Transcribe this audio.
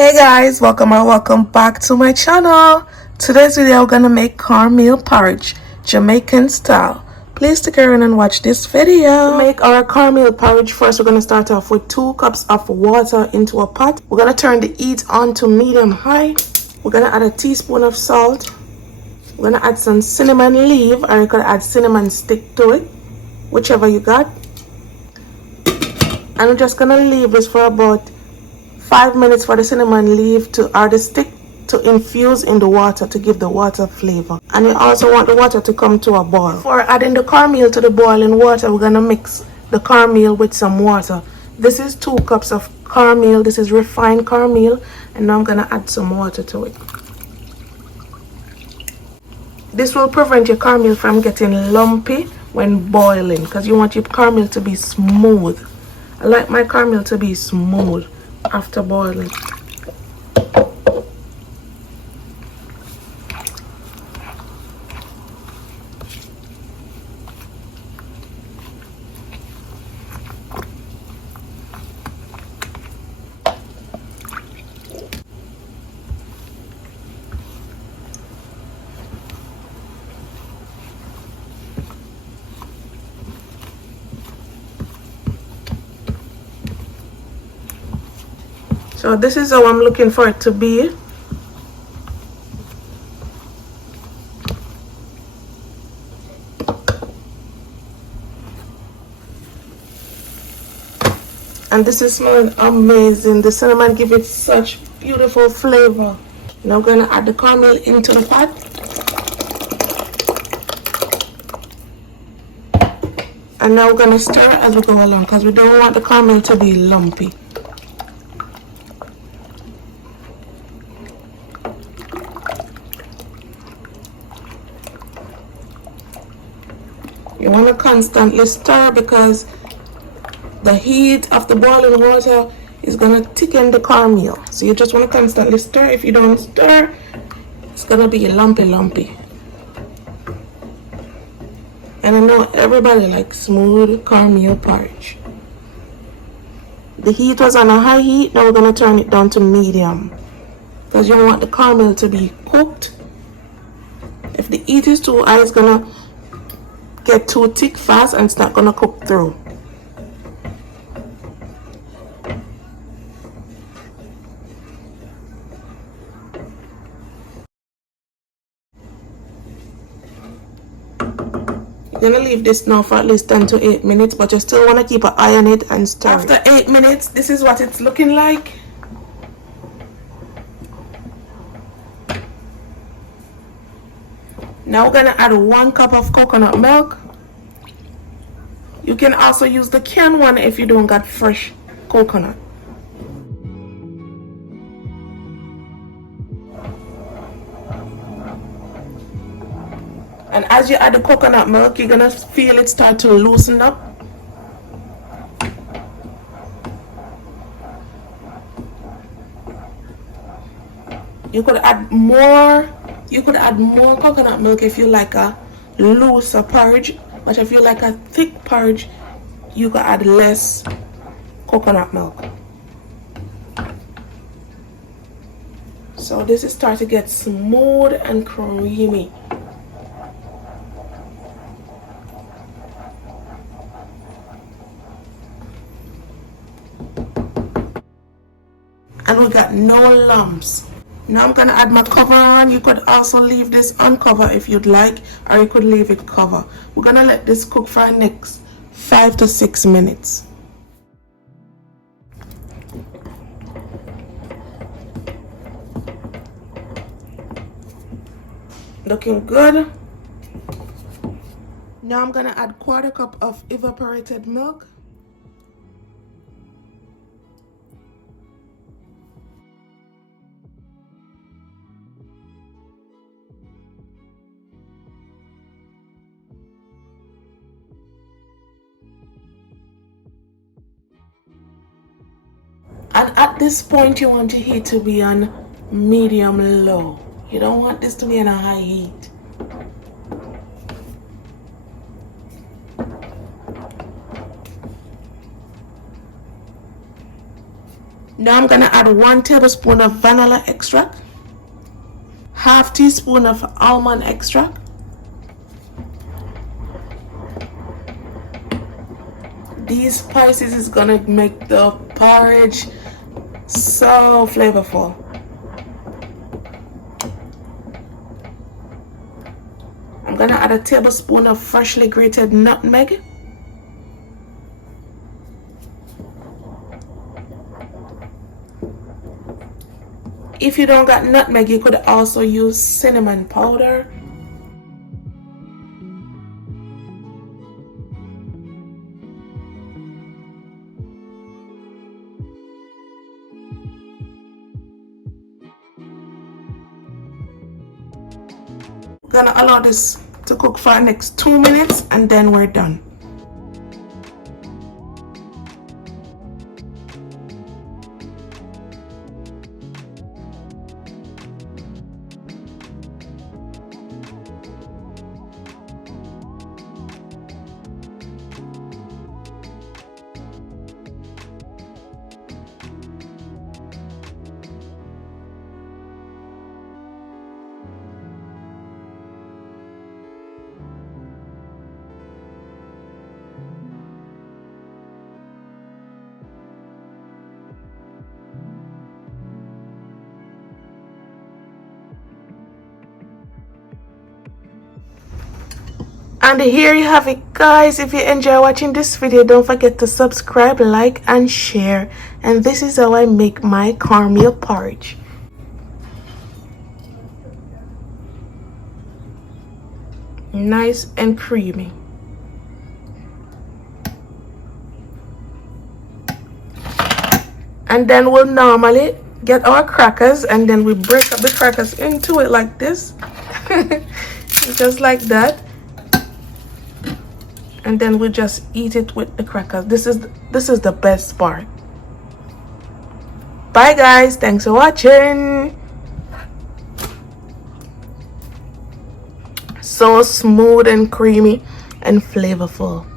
Hey guys, welcome or welcome back to my channel. Today's video we're gonna make cornmeal porridge, Jamaican style. Please stick around and watch this video. To make our cornmeal porridge, first we're gonna start off with 2 cups of water into a pot. We're gonna turn the heat on to medium high. We're gonna add a teaspoon of salt. We're gonna add some cinnamon leaf, or you could add cinnamon stick to it, whichever you got. And we're just gonna leave this for about 5 minutes for the cinnamon leaf or the stick to infuse in the water to give the water flavor. And we also want the water to come to a boil. Before adding the cornmeal to the boiling water, we're gonna mix the cornmeal with some water. This is 2 cups of cornmeal. This is refined cornmeal, and now I'm gonna add some water to it. This will prevent your cornmeal from getting lumpy when boiling, because you want your cornmeal to be smooth. I like my cornmeal to be smooth after boiling. So this is how I'm looking for it to be. And this is smelling amazing. The cinnamon gives it such beautiful flavor. Now I'm gonna add the cornmeal into the pot. And now we're gonna stir it as we go along, because we don't want the cornmeal to be lumpy. You want to constantly stir, because the heat of the boiling water is going to thicken the cornmeal. So you just want to constantly stir. If you don't stir, it's going to be lumpy. And I know everybody likes smooth cornmeal porridge. The heat was on a high heat. Now we're going to turn it down to medium, because you want the cornmeal to be cooked. If the heat is too high, it's going to get too thick fast and it's not gonna cook through. You're gonna leave this now for at least 10 to 8 minutes, but you still want to keep an eye on it and stir. After 8 minutes, this is what it's looking like. Now we're gonna add 1 cup of coconut milk. You can also use the canned one if you don't got fresh coconut. And as you add the coconut milk, you're gonna feel it start to loosen up. You could add more coconut milk if you like a looser porridge, but if you like a thick porridge, you could add less coconut milk. So this is starting to get smooth and creamy. And we got no lumps. Now I'm gonna add my cover on. You could also leave this uncovered if you'd like, or you could leave it covered. We're gonna let this cook for the next 5 to 6 minutes. Looking good. Now I'm gonna add 1/4 cup of evaporated milk. And at this point, you want your heat to be on medium low. You don't want this to be on a high heat. Now I'm gonna add 1 tablespoon of vanilla extract, half teaspoon of almond extract, these spices is gonna make the porridge so flavorful. I'm gonna add a tablespoon of freshly grated nutmeg, if you don't got nutmeg, you could also use cinnamon powder. Gonna allow this to cook for the next 2 minutes and then we're done. And here you have it, guys. If you enjoy watching this video, don't forget to subscribe, like and share. And this is how I make my cornmeal porridge. Nice and creamy. And then we'll normally get our crackers and then we break up the crackers into it like this. Just like that. And then we just eat it with the crackers. This is the best part. Bye guys, thanks for watching. So smooth and creamy and flavorful.